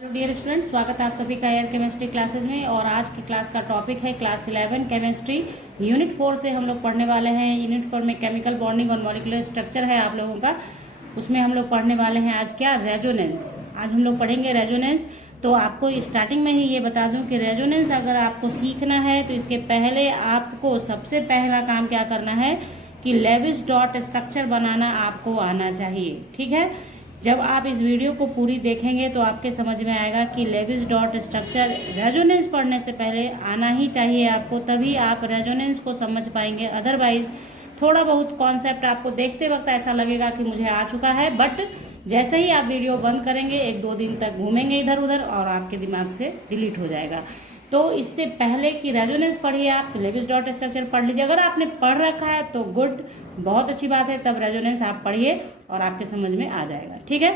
Hello dear student, स्वागत है आप सभी का एयर केमिस्ट्री क्लासेस में। और आज की क्लास का टॉपिक है क्लास 11 केमिस्ट्री यूनिट 4 से हम लोग पढ़ने वाले हैं। यूनिट 4 में केमिकल बॉन्डिंग और मॉलिक्यूलर स्ट्रक्चर है आप लोगों का, उसमें हम लोग पढ़ने वाले हैं आज क्या, रेजोनेंस। आज हम लोग पढ़ेंगे रेजोनेंस। तो आपको स्टार्टिंग में ही ये बता दूं कि रेजोनेंस अगर आपको सीखना है तो इसके पहले आपको सबसे पहला काम क्या करना है कि लेविस डॉट स्ट्रक्चर बनाना आपको आना चाहिए। ठीक है, जब आप इस वीडियो को पूरी देखेंगे तो आपके समझ में आएगा कि लेविस डॉट स्ट्रक्चर रेजोनेंस पढ़ने से पहले आना ही चाहिए आपको, तभी आप रेजोनेंस को समझ पाएंगे। अदरवाइज थोड़ा बहुत कॉन्सेप्ट आपको देखते वक्त ऐसा लगेगा कि मुझे आ चुका है, बट जैसे ही आप वीडियो बंद करेंगे 1-2 दिन तक घूमेंगे इधर उधर और आपके दिमाग से डिलीट हो जाएगा। तो इससे पहले कि रेजोनेंस पढ़िए आप लेविस डॉट स्ट्रक्चर पढ़ लीजिए। अगर आपने पढ़ रखा है तो गुड, बहुत अच्छी बात है, तब रेजोनेंस आप पढ़िए और आपके समझ में आ जाएगा। ठीक है,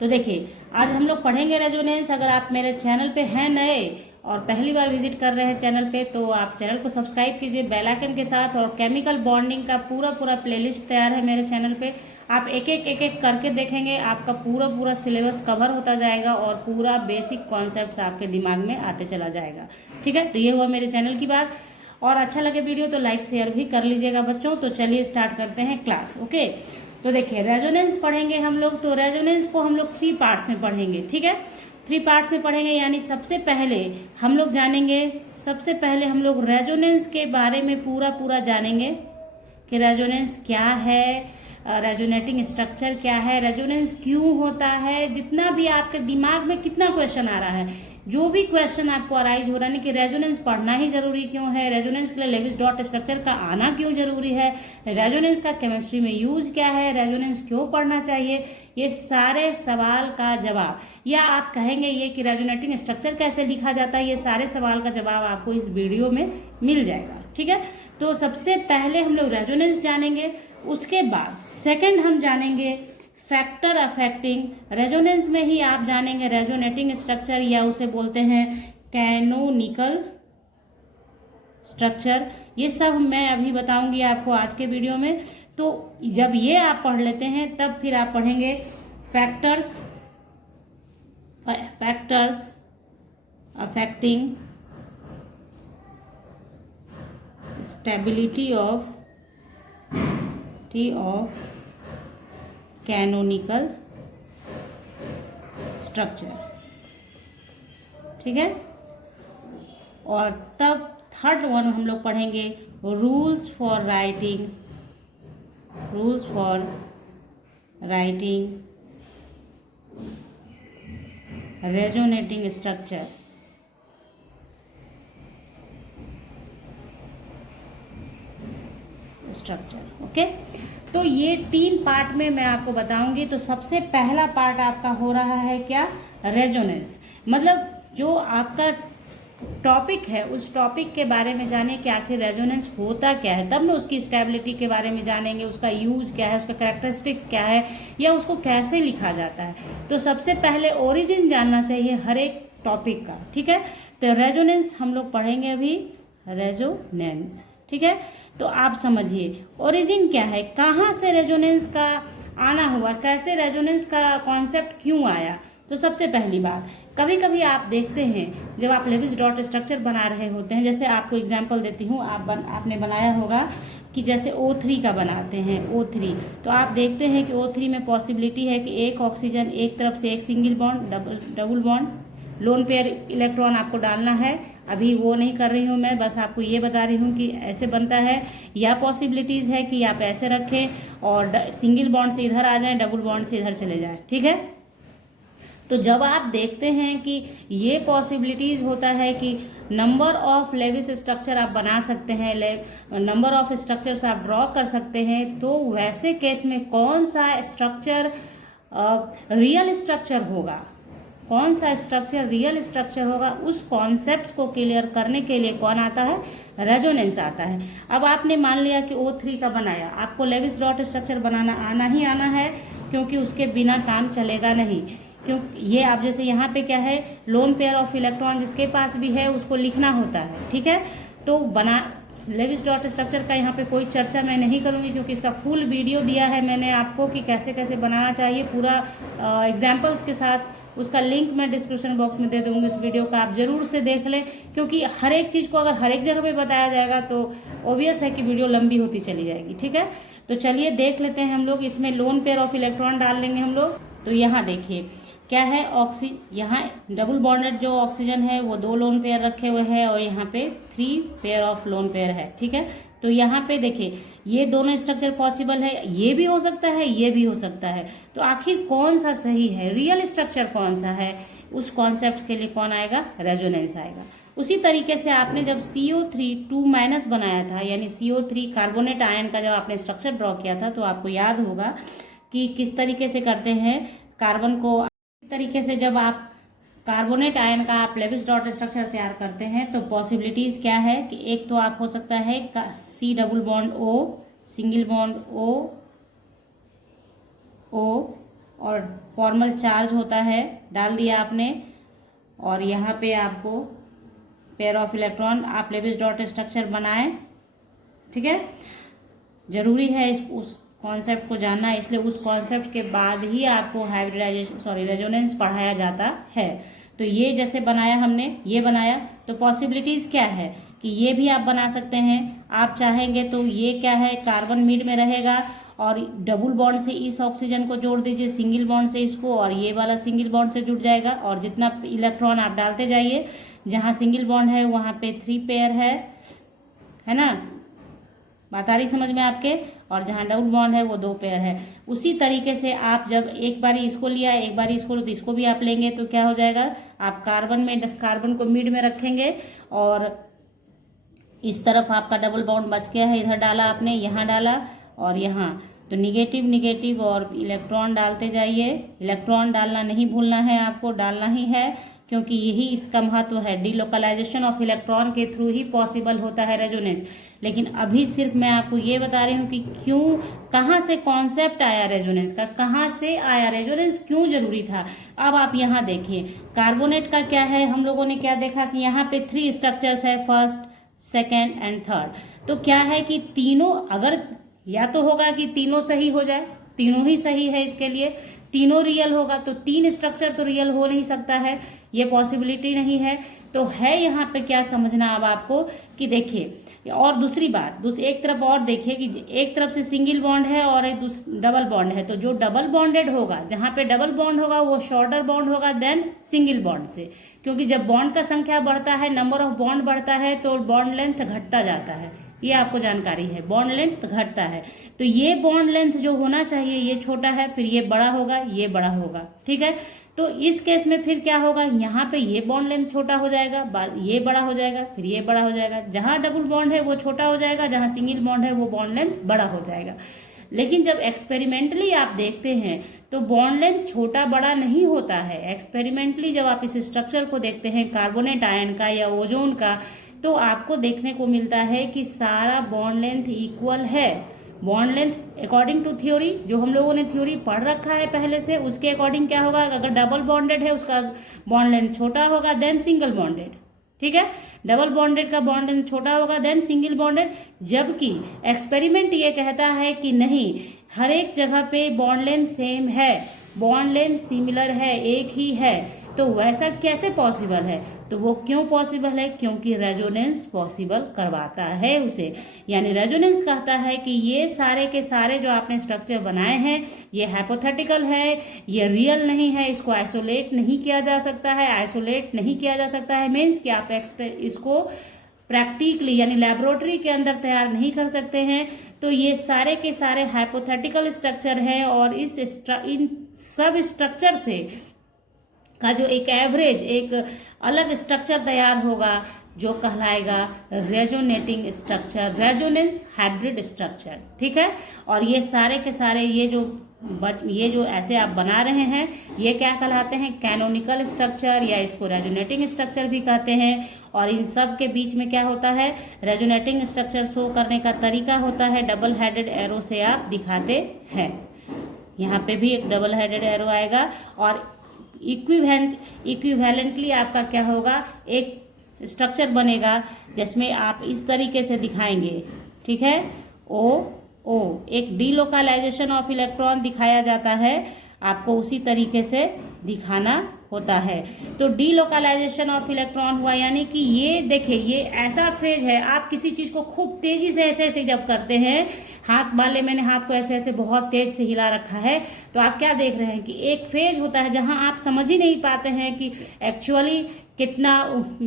तो देखिए आज हम लोग पढ़ेंगे रेजोनेंस। अगर आप मेरे चैनल पे हैं नए और पहली बार विजिट कर रहे हैं चैनल पे, तो आप चैनल को सब्सक्राइब कीजिए बेल आइकन के साथ। और केमिकल बॉन्डिंग का पूरा प्लेलिस्ट तैयार है मेरे चैनल पे, आप एक एक करके देखेंगे, आपका पूरा सिलेबस कवर होता जाएगा और पूरा बेसिक कॉन्सेप्ट्स आपके दिमाग में आते चला जाएगा। ठीक है, तो ये हुआ मेरे चैनल की बात। और अच्छा लगे वीडियो तो लाइक शेयर भी कर लीजिएगा बच्चों। तो चलिए स्टार्ट करते हैं क्लास। ओके, तो देखिए रेजोनेंस पढ़ेंगे हम लोग। तो रेजोनेंस को हम लोग 3 पार्ट्स में पढ़ेंगे। ठीक है, 3 पार्ट्स में पढ़ेंगे। यानी सबसे पहले हम लोग जानेंगे, सबसे पहले हम लोग रेजोनेंस के बारे में पूरा जानेंगे कि रेजोनेंस क्या है, रेजोनेटिंग स्ट्रक्चर क्या है, रेजोनेंस क्यों होता है। जितना भी आपके दिमाग में कितना क्वेश्चन आ रहा है, जो भी क्वेश्चन आपको अराइज हो रहा है कि रेजोनेंस पढ़ना ही जरूरी क्यों है, रेजोनेंस के लिए लेविस डॉट स्ट्रक्चर का आना क्यों जरूरी है, रेजोनेंस का केमिस्ट्री में यूज क्या है, रेजोनेंस क्यों पढ़ना चाहिए, ये सारे सवाल का जवाब, या आप कहेंगे ये कि रेजोनेटिंग स्ट्रक्चर कैसे लिखा जाता है, ये सारे सवाल का जवाब आपको इस वीडियो में मिल जाएगा। ठीक है, तो सबसे पहले हम लोग रेजोनेंस जानेंगे, उसके बाद सेकंड हम जानेंगे फैक्टर अफेक्टिंग रेजोनेंस में ही आप जानेंगे रेजोनेटिंग स्ट्रक्चर, या उसे बोलते हैं कैनोनिकल स्ट्रक्चर। ये सब मैं अभी बताऊंगी आपको आज के वीडियो में। तो जब ये आप पढ़ लेते हैं तब फिर आप पढ़ेंगे factors affecting stability of canonical structure. ठीक है, और तब थर्ड वन हम लोग पढ़ेंगे rules for writing resonating structure. Okay, तो ये 3 पार्ट में मैं आपको बताऊंगी। तो सबसे पहला पार्ट आपका हो रहा है क्या, रेजोनेंस। मतलब जो आपका टॉपिक है उस टॉपिक के बारे में जाने कि आखिर रेजोनेंस होता क्या है, तब ना उसकी स्टेबिलिटी के बारे में जानेंगे, उसका यूज क्या है, उसका कैरेक्टरिस्टिक्स क्या है, या उसको कैसे लिखा जाता है। तो सबसे पहले ओरिजिन जानना चाहिए हर एक टॉपिक का। ठीक है, तो रेजोनेंस हम लोग पढ़ेंगे अभी, रेजोनेंस। ठीक है, तो आप समझिए ओरिजिन क्या है, कहाँ से रेजोनेंस का आना हुआ, कैसे रेजोनेंस का कॉन्सेप्ट क्यों आया। तो सबसे पहली बात, कभी कभी आप देखते हैं जब आप लेविस डॉट स्ट्रक्चर बना रहे होते हैं, जैसे आपको एग्जांपल देती हूँ, आपने बनाया होगा कि जैसे O3 का बनाते हैं, O3, तो आप देखते हैं कि O3 में पॉसिबिलिटी है कि एक ऑक्सीजन एक तरफ से एक single bond, double bond, lone pair electron आपको डालना है। अभी वो नहीं कर रही हूँ मैं, बस आपको ये बता रही हूँ कि ऐसे बनता है, या पॉसिबिलिटीज़ है कि आप ऐसे रखें और सिंगल बॉन्ड से इधर आ जाएं, डबल बॉन्ड से इधर चले जाएं। ठीक है, तो जब आप देखते हैं कि ये पॉसिबिलिटीज़ होता है कि नंबर ऑफ लेविस स्ट्रक्चर आप बना सकते हैं, नंबर ऑफ स्ट्रक्चर्स आप ड्रॉ कर सकते हैं, तो वैसे केस में कौन सा स्ट्रक्चर रियल स्ट्रक्चर होगा, कौन सा स्ट्रक्चर रियल स्ट्रक्चर होगा, उस कॉन्सेप्ट्स को क्लियर करने के लिए कौन आता है, रेजोनेंस आता है। अब आपने मान लिया कि O3 का बनाया, आपको लेविस डॉट स्ट्रक्चर बनाना आना ही आना है, क्योंकि उसके बिना काम चलेगा नहीं। क्योंकि ये आप जैसे यहाँ पे क्या है, लोन पेयर ऑफ इलेक्ट्रॉन जिसके पास भी है उसको लिखना होता है। ठीक है, तो लेविस डॉट स्ट्रक्चर का यहाँ पे कोई चर्चा मैं नहीं करूँगी, क्योंकि इसका फुल वीडियो दिया है मैंने आपको कि कैसे कैसे बनाना चाहिए, पूरा एग्जाम्पल्स के साथ उसका लिंक मैं डिस्क्रिप्शन बॉक्स में दे दूँगी। उस वीडियो का आप ज़रूर से देख लें, क्योंकि हर एक चीज़ को अगर हर एक जगह पे बताया जाएगा तो ऑब्वियस है कि वीडियो लंबी होती चली जाएगी। ठीक है, तो चलिए देख लेते हैं हम लोग। इसमें लोन पेयर ऑफ इलेक्ट्रॉन डाल लेंगे हम लोग। तो यहाँ देखिए क्या है, यहाँ डबल बॉन्डेड जो ऑक्सीजन है वो 2 लोन पेयर रखे हुए हैं और यहाँ पे 3 पेयर ऑफ लोन पेयर है। ठीक है, तो यहाँ पे देखिए ये दोनों स्ट्रक्चर पॉसिबल है, ये भी हो सकता है, ये भी हो सकता है। तो आखिर कौन सा सही है, रियल स्ट्रक्चर कौन सा है, उस कॉन्सेप्ट के लिए कौन आएगा, रेजोनेंस आएगा। उसी तरीके से आपने जब CO3 2- बनाया था, यानी CO3 कार्बोनेट आयन का जब आपने स्ट्रक्चर ड्रॉ किया था, तो आपको याद होगा कि किस तरीके से करते हैं कार्बन को। तरीके से जब आप कार्बोनेट आयन का आप लेविस डॉट स्ट्रक्चर तैयार करते हैं तो पॉसिबिलिटीज क्या है कि एक तो आप हो सकता है C double bond O, single bond O और फॉर्मल चार्ज होता है, डाल दिया आपने, और यहाँ पे आपको पेयर ऑफ इलेक्ट्रॉन आप लेविस डॉट स्ट्रक्चर बनाएं। ठीक है, जरूरी है उस कॉन्सेप्ट को जानना, इसलिए उस कॉन्सेप्ट के बाद ही आपको रेजोनेंस पढ़ाया जाता है। तो ये जैसे बनाया हमने, ये बनाया, तो पॉसिबिलिटीज क्या है कि ये भी आप बना सकते हैं। आप चाहेंगे तो ये क्या है, कार्बन मिड में रहेगा और डबल बॉन्ड से इस ऑक्सीजन को जोड़ दीजिए, सिंगल बॉन्ड से इसको, और ये वाला सिंगल बॉन्ड से जुड़ जाएगा। और जितना इलेक्ट्रॉन आप डालते जाइए, जहाँ सिंगल बॉन्ड है वहाँ पे 3 पेयर है ना, बात आ रही समझ में आपके, और जहाँ डबल बॉन्ड है वो 2 पेयर है। उसी तरीके से आप जब एक बारी इसको लिया, एक बारी इसको, तो इसको भी आप लेंगे तो क्या हो जाएगा, आप कार्बन को मिड में रखेंगे और इस तरफ आपका डबल बॉन्ड बच गया है, इधर डाला आपने, यहाँ डाला और यहाँ, तो निगेटिव और इलेक्ट्रॉन डालते जाइए। इलेक्ट्रॉन डालना नहीं भूलना है, आपको डालना ही है, क्योंकि यही इसका महत्व है। डीलोकलाइजेशन ऑफ इलेक्ट्रॉन के थ्रू ही पॉसिबल होता है रेजोनेंस। लेकिन अभी सिर्फ मैं आपको ये बता रही हूँ कि क्यों, कहाँ से कॉन्सेप्ट आया रेजोनेंस का, कहाँ से आया रेजोनेंस, क्यों जरूरी था। अब आप यहाँ देखिए कार्बोनेट का क्या है, हम लोगों ने क्या देखा कि यहाँ पे 3 स्ट्रक्चर्स है, फर्स्ट, सेकेंड एंड थर्ड। तो क्या है कि तीनों, अगर या तो होगा कि तीनों सही हो जाए, तीनों ही सही है, इसके लिए तीनों रियल होगा, तो 3 स्ट्रक्चर तो रियल हो नहीं सकता है, ये पॉसिबिलिटी नहीं है। तो है यहाँ पे क्या समझना अब आपको कि देखिए, और दूसरी बात, एक तरफ और देखिए कि एक तरफ से सिंगल बॉन्ड है और एक डबल बॉन्ड है, तो जो डबल बॉन्डेड होगा, जहाँ पे डबल बॉन्ड होगा वो शॉर्टर बॉन्ड होगा देन सिंगल बॉन्ड से, क्योंकि जब बॉन्ड का संख्या बढ़ता है, नंबर ऑफ बॉन्ड बढ़ता है, तो बॉन्ड लेंथ घटता जाता है। ये आपको जानकारी है, बॉन्ड लेंथ घटता है। तो ये बॉन्ड लेंथ जो होना चाहिए ये छोटा है, फिर ये बड़ा होगा, ये बड़ा होगा। ठीक है, तो इस केस में फिर क्या होगा, यहाँ पे ये बॉन्ड लेंथ छोटा हो जाएगा, ये बड़ा हो जाएगा, फिर ये बड़ा हो जाएगा। जहाँ डबल बॉन्ड है वो छोटा हो जाएगा, जहाँ सिंगल बॉन्ड है वो बॉन्ड लेंथ बड़ा हो जाएगा। लेकिन जब एक्सपेरिमेंटली आप देखते हैं तो बॉन्ड लेंथ छोटा बड़ा नहीं होता है। एक्सपेरिमेंटली जब आप इस स्ट्रक्चर को देखते हैं कार्बोनेट आयन का या ओजोन का, तो आपको देखने को मिलता है कि सारा बॉन्ड लेंथ इक्वल है। Bond length according to theory, जो हम लोगों ने थ्योरी पढ़ रखा है पहले से, उसके अकॉर्डिंग क्या होगा, अगर डबल बॉन्डेड है उसका बॉन्ड लेंथ छोटा होगा देन सिंगल बॉन्डेड। ठीक है, डबल बॉन्डेड का बॉन्ड लेंथ छोटा होगा देन सिंगल बॉन्डेड। जबकि एक्सपेरिमेंट ये कहता है कि नहीं, हर एक जगह पे बॉन्ड लेंथ सेम है, बॉन्ड लेंथ सिमिलर है, एक ही है। तो वैसा कैसे पॉसिबल है, तो वो क्यों पॉसिबल है, क्योंकि रेजोनेंस पॉसिबल करवाता है उसे। यानी रेजोनेंस कहता है कि ये सारे के सारे जो आपने स्ट्रक्चर बनाए हैं ये हाइपोथेटिकल है, ये रियल नहीं है, इसको आइसोलेट नहीं किया जा सकता है। आइसोलेट नहीं किया जा सकता है मीन्स कि आप इसको प्रैक्टिकली यानी लेबोरेटरी के अंदर तैयार नहीं कर सकते हैं। तो ये सारे के सारे हाइपोथेटिकल स्ट्रक्चर हैं और इन सब स्ट्रक्चर से का जो एक एवरेज, एक अलग स्ट्रक्चर तैयार होगा जो कहलाएगा resonating structure, resonance hybrid structure. ठीक है, और ये सारे के सारे ये जो ऐसे आप बना रहे हैं ये क्या कहलाते हैं, कैनोनिकल स्ट्रक्चर, या इसको रेजोनेटिंग स्ट्रक्चर भी कहते हैं। और इन सब के बीच में क्या होता है, रेजोनेटिंग स्ट्रक्चर शो करने का तरीका होता है डबल हेडेड एरो से आप दिखाते हैं। यहाँ पे भी एक डबल हेडेड एरो आएगा और इक्विवेलेंटली आपका क्या होगा, एक स्ट्रक्चर बनेगा जिसमें आप इस तरीके से दिखाएंगे। ठीक है, ओ एक डीलोकलाइजेशन ऑफ इलेक्ट्रॉन दिखाया जाता है, आपको उसी तरीके से दिखाना होता है। तो डीलोकलाइजेशन ऑफ इलेक्ट्रॉन हुआ, यानी कि ये देखिए ये ऐसा फेज है, आप किसी चीज को खूब तेजी से ऐसे ऐसे जब करते हैं, हाथ वाले मैंने हाथ को ऐसे ऐसे बहुत तेज से हिला रखा है, तो आप क्या देख रहे हैं कि एक फेज होता है जहां आप समझ ही नहीं पाते हैं कि एक्चुअली कितना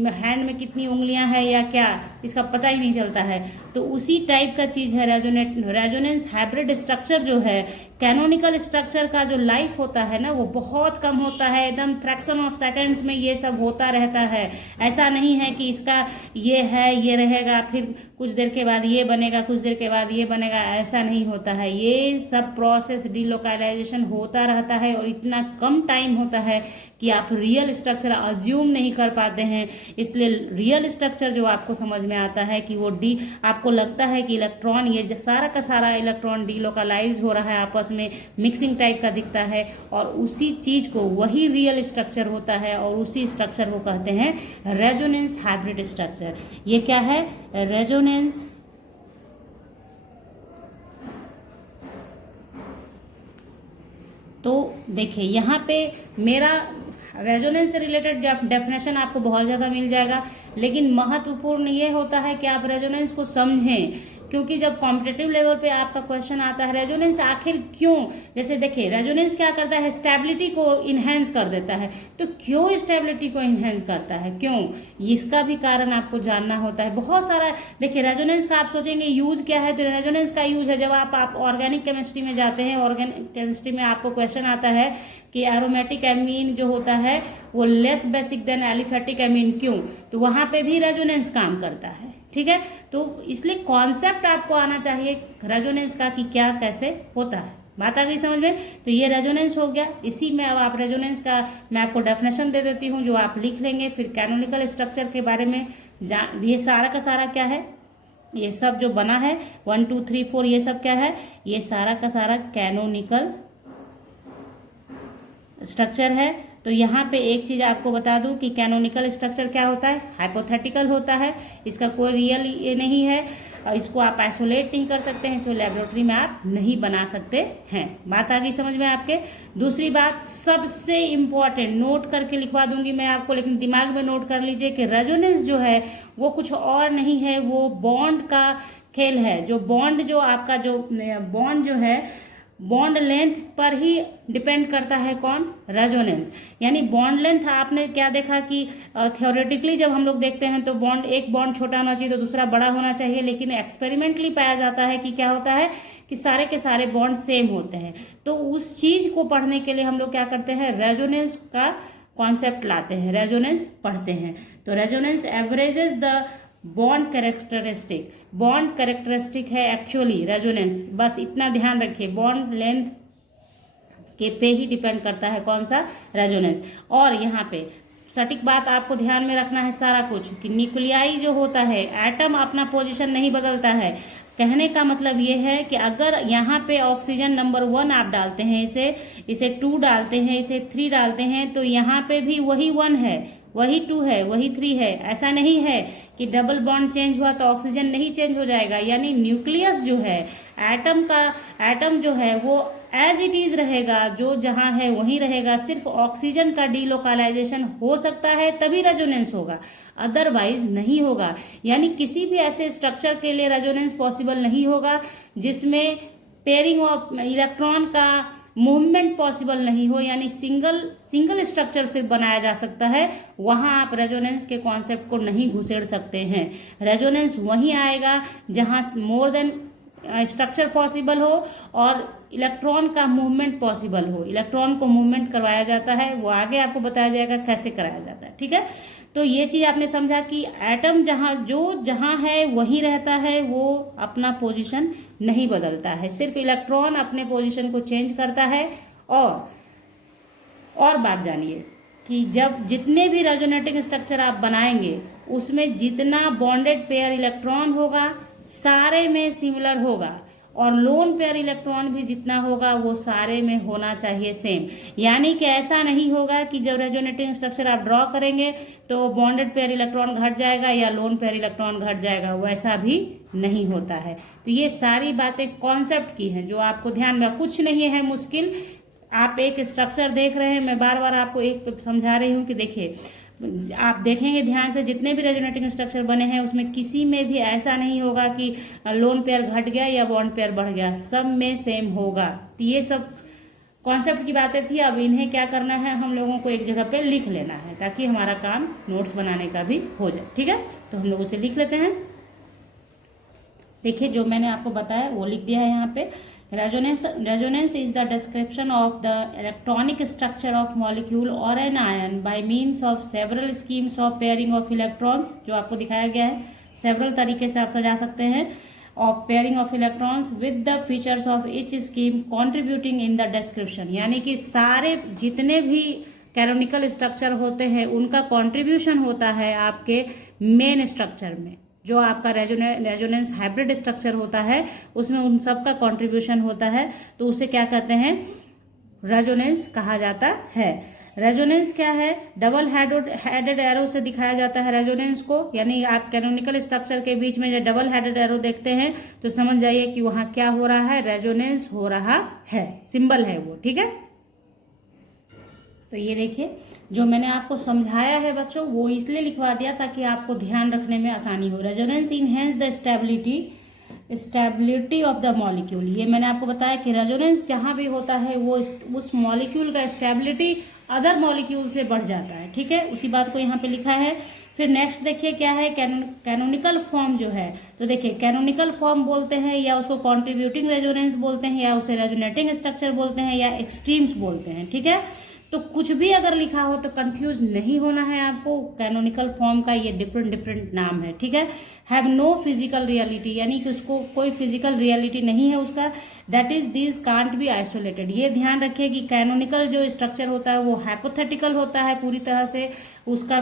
हैंड में कितनी उंगलियां हैं या क्या, इसका पता ही नहीं चलता है। तो उसी टाइप का चीज है रेजोनेंस हाइब्रिड स्ट्रक्चर जो है। कैनोनिकल स्ट्रक्चर का जो लाइफ होता है ना वो बहुत कम होता है, एकदम फ्रैक्शन ऑफ सेकंड्स में ये सब होता रहता है। ऐसा नहीं है कि इसका ये है ये रहेगा फिर कुछ देर के बाद ये बनेगा कुछ देर के बाद ये बनेगा, ऐसा नहीं होता है। ये सब प्रोसेस डीलोकलाइजेशन होता रहता है और इतना कम टाइम होता है कि आप रियल स्ट्रक्चर अज्यूम नहीं कर पाते हैं। इसलिए रियल स्ट्रक्चर जो आपको समझ में आता है कि वो आपको लगता है कि इलेक्ट्रॉन ये सारा का सारा इलेक्ट्रॉन डीलोकलाइज हो रहा है, आपस में मिक्सिंग टाइप का दिखता है, और उसी चीज को वही रियल स्ट्रक्चर होता है और उसी स्ट्रक्चर को कहते हैं रेजोनेंस हाइब्रिड स्ट्रक्चर। ये क्या है? रेजोनेंस तो देखिए यहाँ पे मेरा रेजोनेंस से रिलेटेड डेफिनेशन आपको बहुत जगह मिल जाएगा, लेकिन महत्वपूर्ण ये होता है कि आप रेजोनेंस को समझें, क्योंकि जब कॉम्पिटेटिव लेवल पे आपका क्वेश्चन आता है रेजोनेंस आखिर क्यों, जैसे देखिए रेजोनेंस क्या करता है, स्टेबिलिटी को इन्हेंस कर देता है। तो क्यों स्टेबिलिटी को इन्हेंस करता है, क्यों, इसका भी कारण आपको जानना होता है। बहुत सारा देखिए रेजोनेंस का आप सोचेंगे यूज क्या है, तो रेजोनेंस का यूज है जब आप ऑर्गेनिक केमिस्ट्री में जाते हैं, ऑर्गेनिक केमिस्ट्री में आपको क्वेश्चन आता है कि एरोमेटिक एमीन जो होता है वो less basic then aliphatic amine, क्यों, तो वहां पे भी रेजोनेंस काम करता है। ठीक है, तो इसलिए कॉन्सेप्ट आपको आना चाहिए रेजोनेंस का कि क्या कैसे होता है। बात आ गई समझ में? तो ये रेजोनेंस हो गया। इसी में अब आप रेजोनेंस का मैं आपको डेफिनेशन दे देती हूँ जो आप लिख लेंगे। फिर कैनोनिकल स्ट्रक्चर के बारे में ये सारा का सारा क्या है, ये सब जो बना है 1 2 3 4 ये सब क्या है, ये सारा का सारा कैनोनिकल स्ट्रक्चर है। तो यहाँ पे एक चीज आपको बता दूं कि कैनोनिकल स्ट्रक्चर क्या होता है, हाइपोथेटिकल होता है, इसका कोई रियल ये नहीं है, और इसको आप आइसोलेट नहीं कर सकते हैं, इसको लेबोरेटरी में आप नहीं बना सकते हैं। बात आ गई समझ में आपके? दूसरी बात सबसे इम्पोर्टेंट, नोट करके लिखवा दूंगी मैं आपको, लेकिन दिमाग में नोट कर लीजिए कि रेजोनेंस जो है वो कुछ और नहीं है, वो बॉन्ड का खेल है। जो बॉन्ड जो आपका जो बॉन्ड जो है बॉन्ड लेंथ पर ही डिपेंड करता है, कौन, रेजोनेंस। यानी बॉन्ड लेंथ आपने क्या देखा कि थ्योरेटिकली जब हम लोग देखते हैं तो एक बॉन्ड छोटा होना चाहिए तो दूसरा बड़ा होना चाहिए, लेकिन एक्सपेरिमेंटली पाया जाता है कि क्या होता है कि सारे के सारे बॉन्ड सेम होते हैं। तो उस चीज को पढ़ने के लिए हम लोग क्या करते हैं, रेजोनेंस का कॉन्सेप्ट लाते हैं, रेजोनेंस पढ़ते हैं। तो resonance averages the bond characteristic, bond characteristic है एक्चुअली रेजोनेंस, बस इतना ध्यान रखिए, बॉन्ड लेंथ के पे ही डिपेंड करता है कौन सा, रेजोनेंस। और यहाँ पे सटीक बात आपको ध्यान में रखना है सारा कुछ कि न्यूक्लियाई जो होता है, एटम अपना पोजीशन नहीं बदलता है। कहने का मतलब ये है कि अगर यहाँ पे ऑक्सीजन नंबर 1 आप डालते हैं, इसे 2 डालते हैं, इसे 3 डालते हैं, तो यहाँ पे भी वही 1 है, वही 2 है, वही 3 है। ऐसा नहीं है कि डबल बॉन्ड चेंज हुआ तो ऑक्सीजन नहीं चेंज हो जाएगा। यानी न्यूक्लियस जो है एटम जो है वो एज इट इज रहेगा, जो जहां है वहीं रहेगा। सिर्फ ऑक्सीजन का डीलोकलाइजेशन हो सकता है तभी रेजोनेंस होगा, अदरवाइज नहीं होगा। यानी किसी भी ऐसे स्ट्रक्चर के लिए रेजोनेंस पॉसिबल नहीं होगा जिसमें पेयरिंग ऑफ इलेक्ट्रॉन का मूवमेंट पॉसिबल नहीं हो, यानी सिंगल स्ट्रक्चर से बनाया जा सकता है, वहां आप रेजोनेंस के कॉन्सेप्ट को नहीं घुसेड़ सकते हैं। रेजोनेंस वहीं आएगा जहां मोर देन स्ट्रक्चर पॉसिबल हो और इलेक्ट्रॉन का मूवमेंट पॉसिबल हो। इलेक्ट्रॉन को मूवमेंट करवाया जाता है, वो आगे आपको बताया जाएगा कैसे कराया जाता है। ठीक है, तो ये चीज आपने समझा कि एटम जहां है वहीं रहता है, वो अपना पोजीशन नहीं बदलता है, सिर्फ इलेक्ट्रॉन अपने पोजीशन को चेंज करता है। और बात जानिए कि जब जितने भी रेजोनेटिंग स्ट्रक्चर आप बनाएंगे उसमें जितना बॉन्डेड पेयर इलेक्ट्रॉन होगा सारे में सिमिलर होगा, और लोन पेयर इलेक्ट्रॉन भी जितना होगा वो सारे में होना चाहिए सेम। यानी कि ऐसा नहीं होगा कि जब रेजोनेटिंग स्ट्रक्चर आप ड्रॉ करेंगे तो बॉन्डेड पेयर इलेक्ट्रॉन घट जाएगा या लोन पेयर इलेक्ट्रॉन घट जाएगा, वैसा भी नहीं होता है। तो ये सारी बातें कॉन्सेप्ट की हैं जो आपको ध्यान में, कुछ नहीं है मुश्किल, आप एक स्ट्रक्चर देख रहे हैं, मैं बार बार आपको एक समझा रही हूँ कि देखिए, आप देखेंगे ध्यान से जितने भी रेजोनेटिंग स्ट्रक्चर बने हैं उसमें किसी में भी ऐसा नहीं होगा कि लोन पेयर घट गया या बॉन्ड पेयर बढ़ गया, सब में सेम होगा। तो ये सब कॉन्सेप्ट की बातें थी। अब इन्हें क्या करना है, हम लोगों को एक जगह पे लिख लेना है ताकि हमारा काम नोट्स बनाने का भी हो जाए। ठीक है, तो हम लोग उसे लिख लेते हैं। देखिए जो मैंने आपको बताया वो लिख दिया है यहाँ पे। Resonance is the description of the electronic structure of molecule और an ion by means of several schemes of pairing of electrons, जो आपको दिखाया गया है। सेवरल तरीके से आप सजा सकते हैं of pairing of electrons with the features of each scheme contributing in the description, यानी कि सारे जितने भी कैनोनिकल स्ट्रक्चर होते हैं उनका कॉन्ट्रीब्यूशन होता है आपके मेन स्ट्रक्चर में। जो आपका रेजोनेंस हाइब्रिड स्ट्रक्चर होता है उसमें उन सब का कॉन्ट्रीब्यूशन होता है, तो उसे क्या कहते हैं, रेजोनेंस कहा जाता है। रेजोनेंस क्या है, डबल हेडेड एरो से दिखाया जाता है रेजोनेंस को, यानी आप कैनोनिकल स्ट्रक्चर के बीच में जो डबल हेडेड एरो देखते हैं तो समझ जाइए कि वहां क्या हो रहा है, रेजोनेंस हो रहा है, सिंबल है वो। ठीक है, तो ये देखिए जो मैंने आपको समझाया है बच्चों वो इसलिए लिखवा दिया ताकि आपको ध्यान रखने में आसानी हो। Resonance enhance the stability of the molecule, ये मैंने आपको बताया कि रेजोनेंस जहां भी होता है वो उस मॉलिक्यूल का स्टेबिलिटी अदर मॉलिक्यूल से बढ़ जाता है। ठीक है, उसी बात को यहाँ पे लिखा है। फिर नेक्स्ट देखिए क्या है, कैनोनिकल फॉर्म जो है, तो देखिए कैनोनिकल फॉर्म बोलते हैं या उसको कॉन्ट्रीब्यूटिंग रेजोनेंस बोलते हैं या उसे रेजोनेटिंग स्ट्रक्चर बोलते हैं या एक्सट्रीम्स बोलते हैं। ठीक है, तो कुछ भी अगर लिखा हो तो कंफ्यूज नहीं होना है आपको, कैनोनिकल फॉर्म का ये डिफरेंट नाम है। ठीक है, हैव नो फिजिकल रियलिटी, यानी कि उसको कोई फिजिकल रियलिटी नहीं है उसका, that is this can't be isolated. ये ध्यान रखिए कि कैनोनिकल जो स्ट्रक्चर होता है वो हाइपोथेटिकल होता है पूरी तरह से, उसका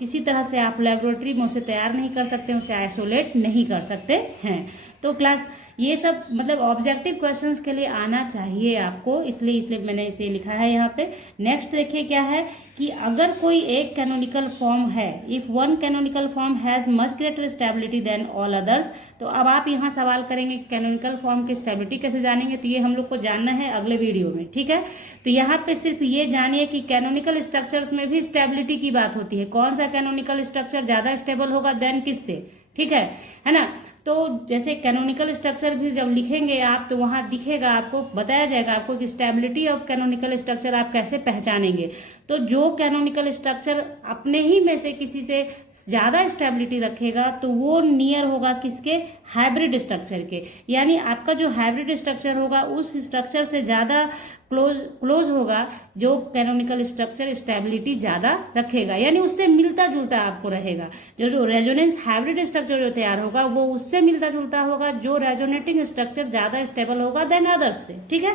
किसी तरह से आप लेबोरेटरी में उसे तैयार नहीं कर सकते, उसे आइसोलेट नहीं कर सकते हैं। तो क्लास ये सब मतलब ऑब्जेक्टिव क्वेश्चंस के लिए आना चाहिए आपको, इसलिए मैंने इसे लिखा है यहाँ पे। नेक्स्ट देखिए क्या है कि अगर कोई एक कैनोनिकल फॉर्म है, if one canonical form has much greater stability than all others, तो अब आप यहाँ सवाल करेंगे कि कैनोनिकल फॉर्म की स्टेबिलिटी कैसे जानेंगे, तो ये हम लोग को जानना है अगले वीडियो में। ठीक है, तो यहाँ पे सिर्फ ये जानिए कि कैनोनिकल स्ट्रक्चर्स में भी स्टेबिलिटी की बात होती है, कौन सा कैनोनिकल स्ट्रक्चर ज्यादा स्टेबल होगा देन किससे। ठीक है ना, तो जैसे कैनोनिकल स्ट्रक्चर भी जब लिखेंगे आप तो वहां दिखेगा, आपको बताया जाएगा आपको कि स्टेबिलिटी ऑफ कैनोनिकल स्ट्रक्चर आप कैसे पहचानेंगे। तो जो कैनोनिकल स्ट्रक्चर अपने ही में से किसी से ज्यादा स्टेबिलिटी रखेगा तो वो नियर होगा किसके, हाइब्रिड स्ट्रक्चर के, यानी आपका जो हाइब्रिड स्ट्रक्चर होगा उस स्ट्रक्चर से ज्यादा क्लोज होगा जो कैनोनिकल स्ट्रक्चर स्टेबिलिटी ज्यादा रखेगा, यानी उससे मिलता जुलता आपको रहेगा। जो रेजोनेंस हाइब्रिड स्ट्रक्चर जो तैयार होगा वो उससे मिलता जुलता होगा जो रेजोनेटिंग स्ट्रक्चर ज्यादा स्टेबल होगा देन अदर्स से। ठीक है,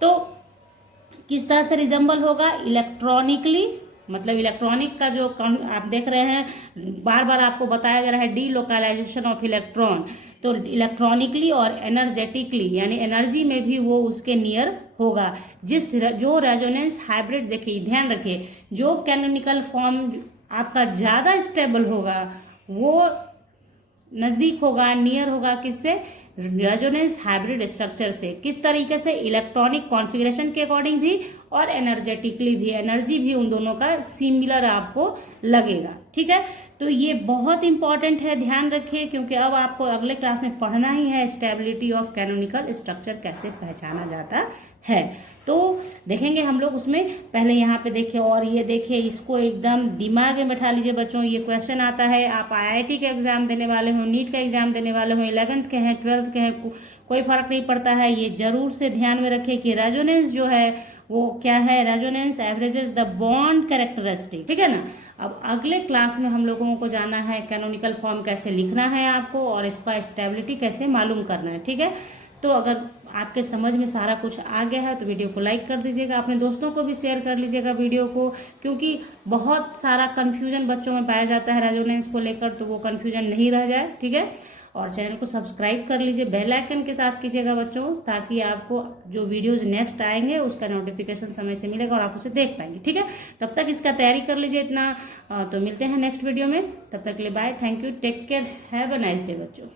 तो किस तरह से रिजेंबल होगा, इलेक्ट्रॉनिकली, मतलब इलेक्ट्रॉनिक का जो आप देख रहे हैं बार बार आपको बताया जा रहा है डीलोकलाइजेशन ऑफ इलेक्ट्रॉन, तो इलेक्ट्रॉनिकली और एनर्जेटिकली यानी एनर्जी में भी वो उसके नियर होगा। जो रेजोनेंस हाइब्रिड, देखिए ध्यान रखिए, जो कैनोनिकल फॉर्म आपका ज्यादा स्टेबल होगा वो नजदीक होगा, नियर होगा किससे, रेजोनेंस हाइब्रिड स्ट्रक्चर से। किस तरीके से, इलेक्ट्रॉनिक कॉन्फ़िगरेशन के अकॉर्डिंग भी और एनर्जेटिकली भी, एनर्जी भी उन दोनों का सिमिलर आपको लगेगा। ठीक है, तो ये बहुत इंपॉर्टेंट है, ध्यान रखिए, क्योंकि अब आपको अगले क्लास में पढ़ना ही है स्टेबिलिटी ऑफ कैनोनिकल स्ट्रक्चर कैसे पहचाना जाता है। तो देखेंगे हम लोग उसमें, पहले यहाँ पे देखिए और ये देखिए, इसको एकदम दिमाग में बैठा लीजिए बच्चों। ये क्वेश्चन आता है, आप IIT के एग्जाम देने वाले हो, नीट का एग्जाम देने वाले हो, 11th के हैं, 12th के हैं, कोई फर्क नहीं पड़ता है। ये जरूर से ध्यान में रखिए कि रेजोनेंस जो है वो क्या है, resonance averages the bond characteristic. ठीक है ना, अब अगले क्लास में हम लोगों को जाना है कैनोनिकल फॉर्म कैसे लिखना है आपको और इसका स्टेबिलिटी कैसे मालूम करना है। ठीक है, तो अगर आपके समझ में सारा कुछ आ गया है तो वीडियो को लाइक कर दीजिएगा, अपने दोस्तों को भी शेयर कर लीजिएगा वीडियो को, क्योंकि बहुत सारा कन्फ्यूजन बच्चों में पाया जाता है रेजोनेंस को लेकर, तो वो कन्फ्यूजन नहीं रह जाए। ठीक है, और चैनल को सब्सक्राइब कर लीजिए, बेल आइकन के साथ कीजिएगा बच्चों, ताकि आपको जो वीडियोज नेक्स्ट आएंगे उसका नोटिफिकेशन समय से मिलेगा और आप उसे देख पाएंगे। ठीक है, तब तक इसका तैयारी कर लीजिए इतना, तो मिलते हैं नेक्स्ट वीडियो में, तब तक के लिए bye, thank you, take care, have a nice day बच्चों।